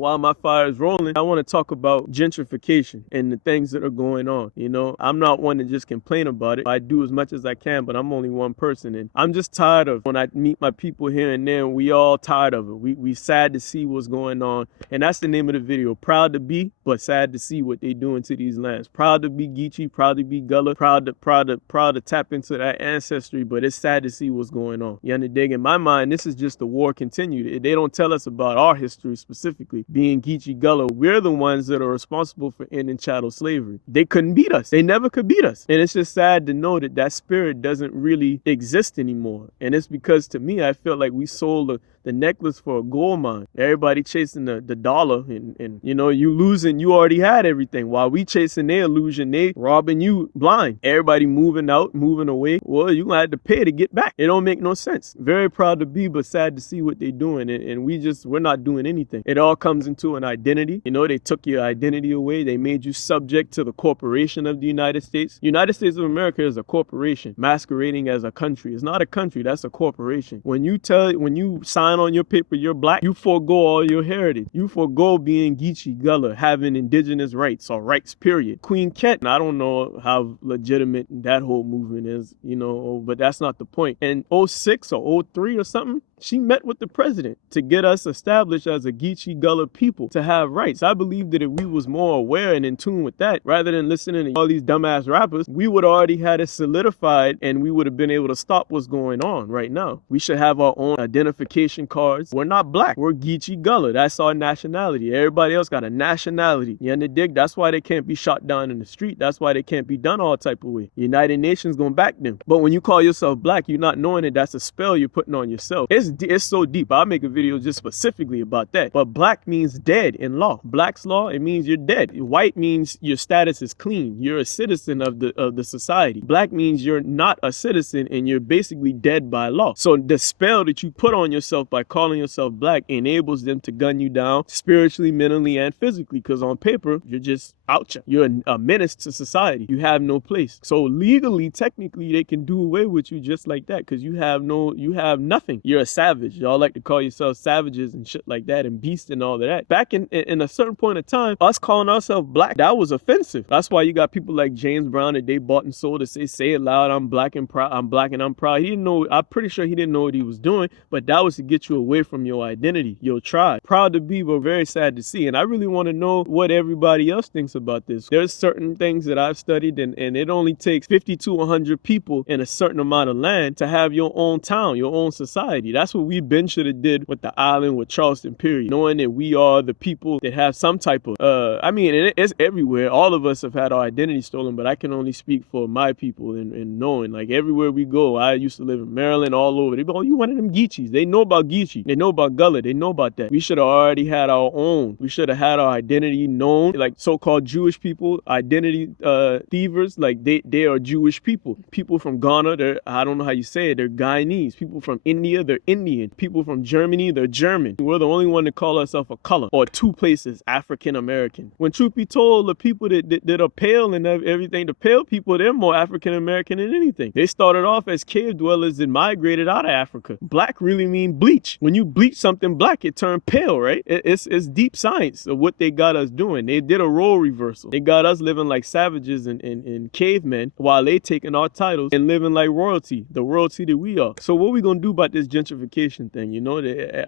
While my fire is rolling, I want to talk about gentrification and the things that are going on. You know, I'm not one to just complain about it. I do as much as I can, but I'm only one person. And I'm just tired of when I meet my people here and there, we all tired of it. We sad to see what's going on. And that's the name of the video. Proud to be, but sad to see what they doing to these lands. Proud to be Geechee, proud to be Gullah, proud to tap into that ancestry, but it's sad to see what's going on. You understand? In my mind, this is just the war continued. They don't tell us about our history specifically. Being Geechee Gullah, we're the ones that are responsible for ending chattel slavery. They couldn't beat us. They never could beat us. And it's just sad to know that that spirit doesn't really exist anymore. And it's because, to me, I felt like we sold the necklace for a gold mine. Everybody chasing the dollar, and you know, you losing, you already had everything. While we chasing their illusion, they robbing you blind. Everybody moving out, moving away. Well, you gonna have to pay to get back. It don't make no sense. Very proud to be, but sad to see what they doing. And we're not doing anything. It all comes into an identity. You know, they took your identity away. They made you subject to the corporation of the United States. United States of America is a corporation masquerading as a country. It's not a country, that's a corporation. When you sign on your paper you're black, you forego all your heritage. You forego being Geechee Gullah, having indigenous rights or rights, period. Queen Kent, I don't know how legitimate that whole movement is, you know, but that's not the point. In 06 or 03 or something, she met with the president to get us established as a Geechee Gullah people to have rights. I believe that if we was more aware and in tune with that, rather than listening to all these dumbass rappers, we would already had it solidified and we would have been able to stop what's going on right now. We should have our own identification cards. We're not black. We're Geechee Gullah. That's our nationality. Everybody else got a nationality. You understand? That's why they can't be shot down in the street. That's why they can't be done all type of way. United Nations gonna back them. But when you call yourself black, you're not knowing that that's a spell you're putting on yourself. It's so deep. I'll make a video just specifically about that. But black means dead in law. Black's law, it means you're dead. White means your status is clean. You're a citizen of the society. Black means you're not a citizen and you're basically dead by law. So the spell that you put on yourself by calling yourself black enables them to gun you down spiritually, mentally, and physically, because on paper, you're just out. You're a menace to society. You have no place. So legally, technically, they can do away with you just like that, because you have nothing. You're a savage. Y'all like to call yourselves savages and shit like that, and beasts and all of that. Back in a certain point of time, us calling ourselves black, that was offensive. That's why you got people like James Brown that they bought and sold to say it loud, I'm black and proud, I'm black and I'm proud. He didn't know, I'm pretty sure he didn't know what he was doing, but that was to get you away from your identity, your tribe. Proud to be, but very sad to see. And I really want to know what everybody else thinks about this. There's certain things that I've studied, and it only takes 50 to 100 people in a certain amount of land to have your own town, your own society. That's what we should have did with the island, with Charleston, period. Knowing that we are the people that have some type of, I mean, it's everywhere. All of us have had our identity stolen, but I can only speak for my people and knowing, like, everywhere we go. I used to live in Maryland, all over. They be, oh, you one of them Geechees. They know about Geechee. They know about Gullah. They know about that. We should have already had our own. We should have had our identity known. Like so-called Jewish people, identity thievers, like they are Jewish people. People from Ghana, I don't know how you say it, they're Guyanese. People from India, they're Indian. People from Germany, they're German. We're the only one to call ourselves a color, or two places, African American. When truth be told, the people that are pale and everything, the pale people, they're more African American than anything. They started off as cave dwellers and migrated out of Africa. Black really mean bleach. When you bleach something black, it turned pale, right? It's deep science of what they got us doing. They did a role reversal. They got us living like savages and cavemen while they taking our titles and living like royalty, the royalty that we are. So what we gonna do about this gentrification thing? You know,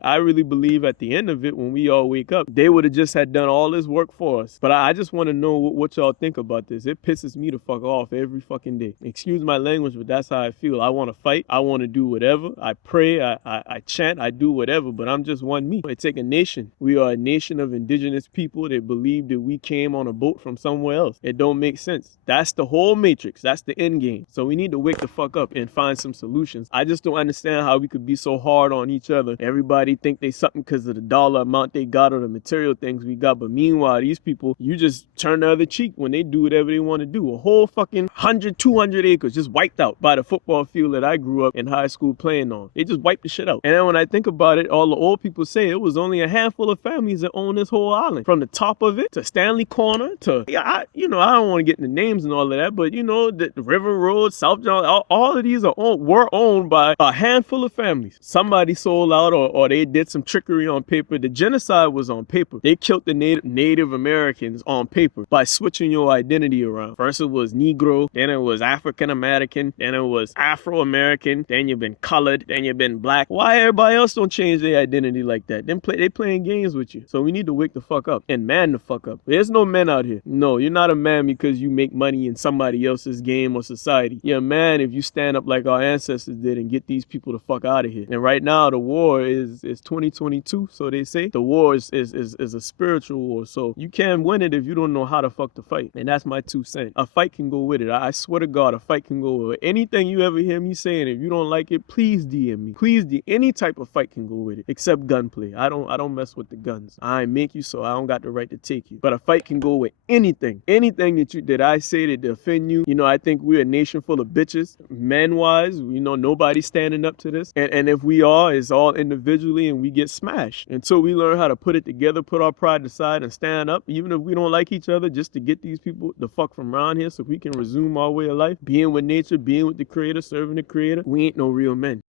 I really believe at the end of it, when we all wake up, they would have just had done all this work for us. But I just want to know what y'all think about this. It pisses me the fuck off every fucking day. Excuse my language, but that's how I feel. I want to fight. I want to do whatever. I pray. I chant. I do whatever. But I'm just one me. It take a nation. We are a nation of indigenous people that believe that we came on a boat from somewhere else. It don't make sense. That's the whole matrix. That's the end game. So we need to wake the fuck up and find some solutions. I just don't understand how we could be so hard on each other. Everybody think they something because of the dollar amount they got or the material things we got. But meanwhile, these people, you just turn the other cheek when they do whatever they want to do. A whole fucking 100, 200 acres just wiped out by the football field that I grew up in high school playing on. They just wiped the shit out. And then when I think about it, all the old people say it was only a handful of families that own this whole island. From the top of it to Stanley Corner to, I don't want to get into names and all of that, but the River Road, South John, all of these were owned by a handful of families. somebody sold out or they did some trickery on paper. The genocide was on paper. They killed the Native Americans on paper by switching your identity around. First it was Negro, then it was African American, then it was Afro-American, then you've been colored, then you've been black. Why everybody else don't change their identity like that? They playing games with you. So we need to wake the fuck up and man the fuck up. There's no men out here. No, you're not a man because you make money in somebody else's game or society. You're a man if you stand up like our ancestors did and get these people the fuck out of here. And right now the war is 2022, so they say. The war is a spiritual war. So you can't win it if you don't know how the fuck to fight. And that's my 2 cents. A fight can go with it. I swear to God, a fight can go with it. Anything you ever hear me saying, if you don't like it, please DM me. Please any type of fight can go with it. Except gunplay. I don't mess with the guns. I ain't make you, so I don't got the right to take you. But a fight can go with anything. Anything that I say that offend you. You know, I think we're a nation full of bitches. Men-wise, you know, nobody's standing up to this. And if we are, it's all individually and we get smashed. Until we learn how to put it together, put our pride aside and stand up, even if we don't like each other, just to get these people the fuck from around here so we can resume our way of life, being with nature, being with the creator, serving the creator. We ain't no real men.